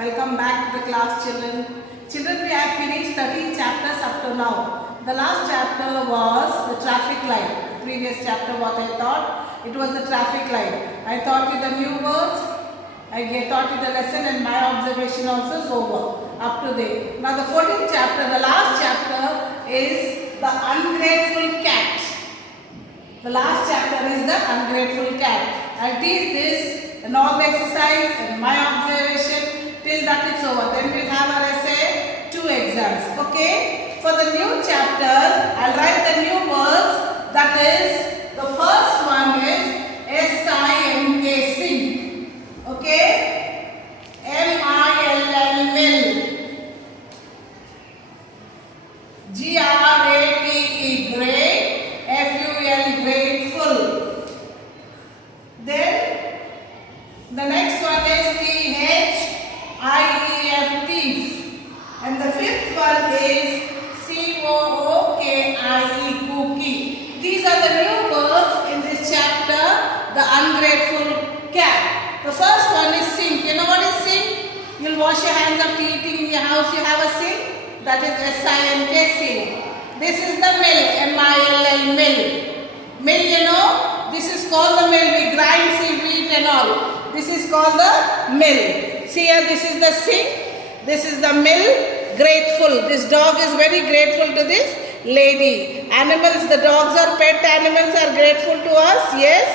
Welcome back to the class, children. Children, we have finished 13 chapters up to now. The last chapter was the traffic light. The previous chapter, what I thought, it was the traffic light. I taught you the new words. I taught you the lesson, and my observation also is over. Up to date. Now the 14th chapter, the last chapter, is the ungrateful cat. The last chapter is the ungrateful cat. I'll teach this and all the exercise and my observation till that it's over. Then we'll have our essay, 2 exams. Okay? For the new chapter, I'll write the new words. That is, the first one is S-I-N-K, sink. Okay? M-I-L-L, mill. G-R-A-T-E, great. F-U-L, grateful. Then the next one is T-H-I-E-F, thief. And the fifth one is C-O-O-K-I-E, cookie. These are the new words in this chapter, the ungrateful cat. The first one is sink. You know what is sink? You'll wash your hands after eating in your house. You have a sink. That is S-I-N-K, sink. This is the mill, M-I-L-L, mill. Mill, you know, this is called the mill. We grind, see, wheat and all. This is called the mill. See here, this is the sink. This is the mill. Grateful. This dog is very grateful to this lady. Animals, the dogs are pet animals, are grateful to us. Yes.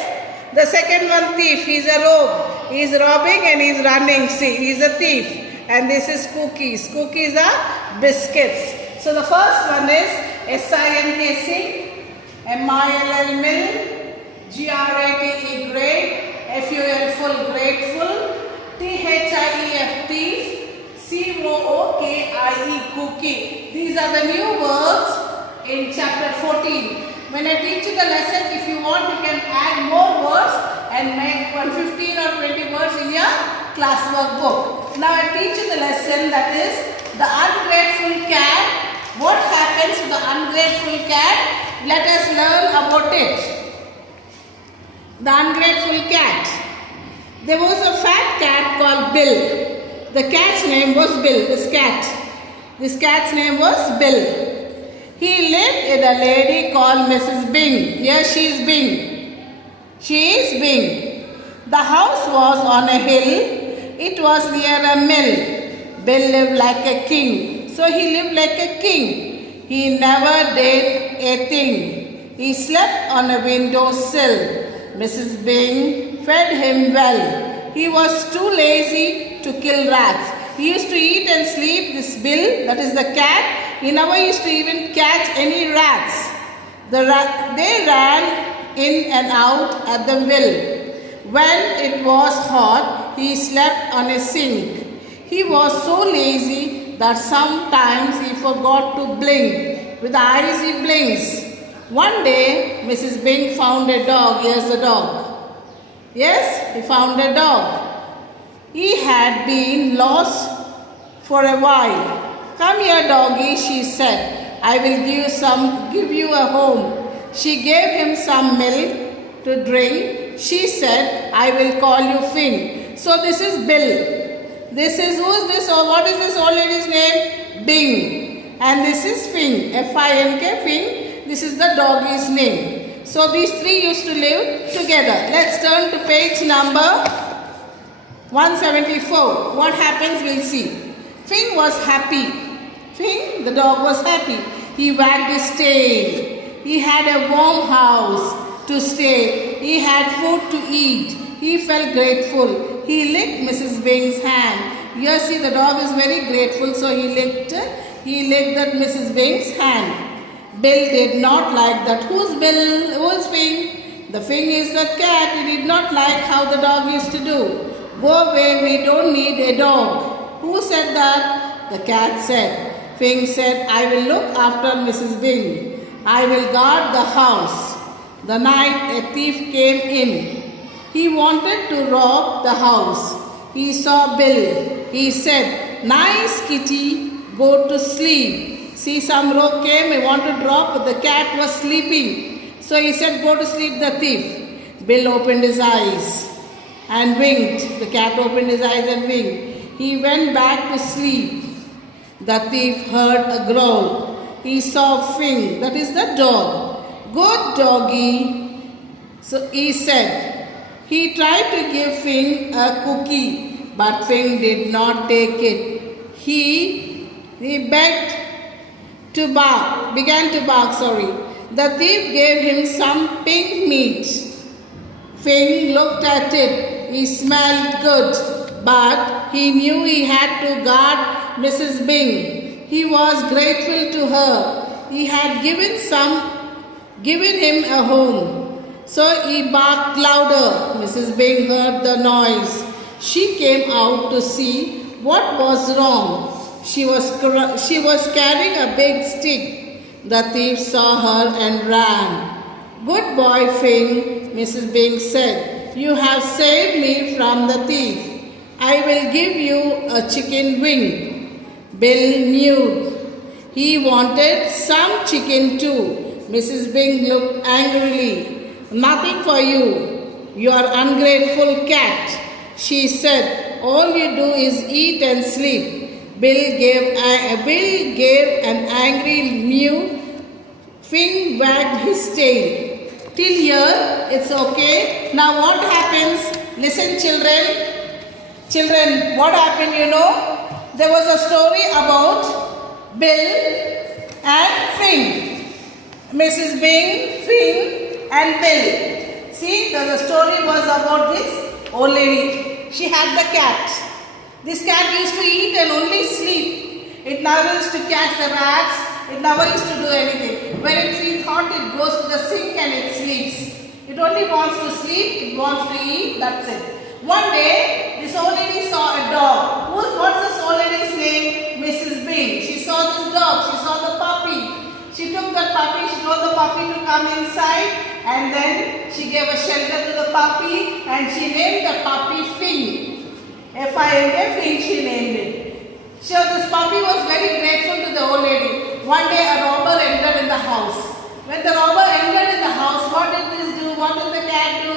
The second one, thief. He's a rogue. He's robbing and he's running. See, he's a thief. And this is cookies. Cookies are biscuits. So the first one is S-I-N-K, sink, M-I-L-L, mill, G-R-A-T-E, great, F-U-L, full, grateful, T-H-I-E-F, thief, C-O-O-K-I-E, cookie. These are the new words in chapter 14. When I teach you the lesson, if you want, you can add more words and make 115 or 20 words in your classwork book. Now I teach you the lesson, that is the ungrateful cat. What happens to the ungrateful cat? Let us learn about it. The ungrateful cat. There was a fat cat called Bill. The cat's name was Bill, this cat. This cat's name was Bill. He lived with a lady called Mrs. Bing. Here she is Bing. She is Bing. The house was on a hill. It was near a mill. Bill lived like a king. So he lived like a king. He never did a thing. He slept on a windowsill. Mrs. Bing fed him well. He was too lazy to kill rats. He used to eat and sleep, this Bill, that is the cat. He never used to even catch any rats. They ran in and out at the will. When it was hot, he slept on a sink. He was so lazy that sometimes he forgot to blink. With the eyes he blinks. One day, Mrs. Bing found a dog. Here's the dog. Yes, he found a dog. He had been lost for a while. Come here, doggy, she said. I will give you a home. She gave him some milk to drink. She said, I will call you Finn. So this is Bill. This is, who is this, or what is this old lady's name? Bing. And this is Finn, F-I-N-K, Finn. This is the doggy's name. So these three used to live together. Let's turn to page number 174. What happens, we'll see. Finn was happy. Finn, the dog, was happy. He wagged his tail. He had a warm house to stay. He had food to eat. He felt grateful. He licked Mrs. Bing's hand. Here see, the dog is very grateful, so he licked that Mrs. Bing's hand. Bill did not like that. Who's Bill? Who's Finn? The Finn is the cat. He did not like how the dog used to do. Go away, we don't need a dog. Who said that? The cat said. Finn said, I will look after Mrs. Bing. I will guard the house. The night a thief came in. He wanted to rob the house. He saw Bill. He said, nice kitty, go to sleep. See, some rogue came, he wanted to drop, but the cat was sleeping. So he said, go to sleep, the thief. Bill opened his eyes and winked. The cat opened his eyes and winked. he went back to sleep. The thief heard a growl. He saw Fing, that is the dog. Good doggy, so he said. He tried to give Fing a cookie, but Fing did not take it. He began to bark. The thief gave him some pink meat. Fing looked at it. He smelled good, but he knew he had to guard Mrs. Bing. He was grateful to her. He had given him a home. So he barked louder. Mrs. Bing heard the noise. She came out to see what was wrong. She was carrying a big stick. The thief saw her and ran. Good boy, Fing, Mrs. Bing said. You have saved me from the thief. I will give you a chicken wing. Bill mewed. He wanted some chicken too. Mrs. Bing looked angrily. Nothing for you, you are ungrateful cat, she said. All you do is eat and sleep. Bill gave an angry mew. Fing wagged his tail. Till here, it's okay. Now what happens? Listen, children. Children, what happened, you know? There was a story about Bill and Fing. Mrs. Bing, Fing and Bill. See, the story was about this old lady. She had the cat. This cat used to eat and only sleep. It never used to catch the rats. It never used to do anything. When it feels hot, it goes to the sink and it sleeps. It only wants to sleep, it wants to eat, that's it. One day, this old lady saw a dog. What's this old lady's name? Mrs. Bing. She saw this dog, she saw the puppy. She took that puppy, she told the puppy to come inside, and then she gave a shelter to the puppy and she named the puppy Fing. F-I-N-G, Fing, she named it. So this puppy was very grateful to the old lady. One day a robber entered in the house. When the robber entered in the house, what did this do? What did the cat do?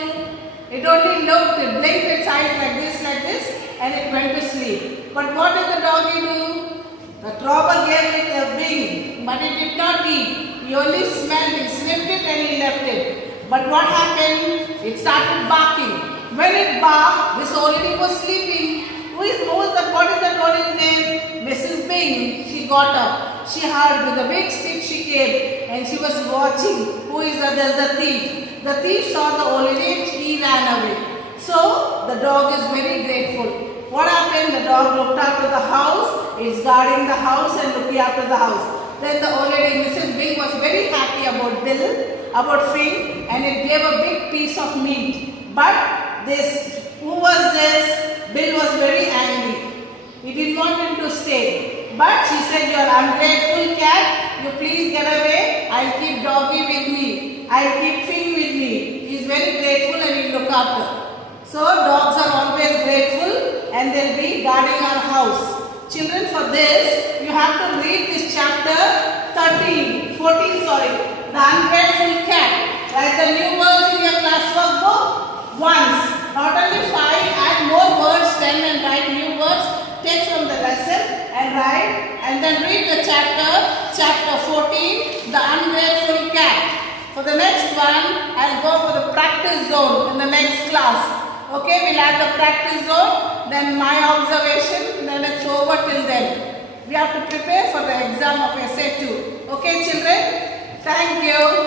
It only looked, it blinked its eyes like this, and it went to sleep. But what did the doggy do? The robber gave it a wing, but it did not eat. He only smelled it, sniffed it, and he left it. But what happened? It started barking. When it barked, this old lady was sleeping. What is that old lady's name? Mrs. Bing. She got up. She heard with a big stick she came and she was watching. Who is that? There's the thief. The thief saw the old lady and he ran away. So the dog is very grateful. What happened? The dog looked after the house. It's guarding the house and looking after the house. Then the old lady, Mrs. Bing, was very happy about Bill, about Fing, and it gave a big piece of meat. But who was this? Bill was very angry. He didn't want him to stay. But she said, you are ungrateful cat. You please get away. I'll keep doggy with me. I'll keep Fing with me. He's very grateful and he'll look after. So dogs are always grateful and they'll be guarding our house. Children, for this, you have to read this chapter 14, The Ungrateful Cat. Write the new words in your classwork book once. Not only 5, add more words, 10 and write new words. Take from the lesson and write. And then read the chapter 14, The Ungrateful Cat. For the next one, I'll go for the practice zone in the next class. Okay, we'll have the practice zone, then my observation, then it's over till then. We have to prepare for the exam of essay 2. Okay, children? Thank you.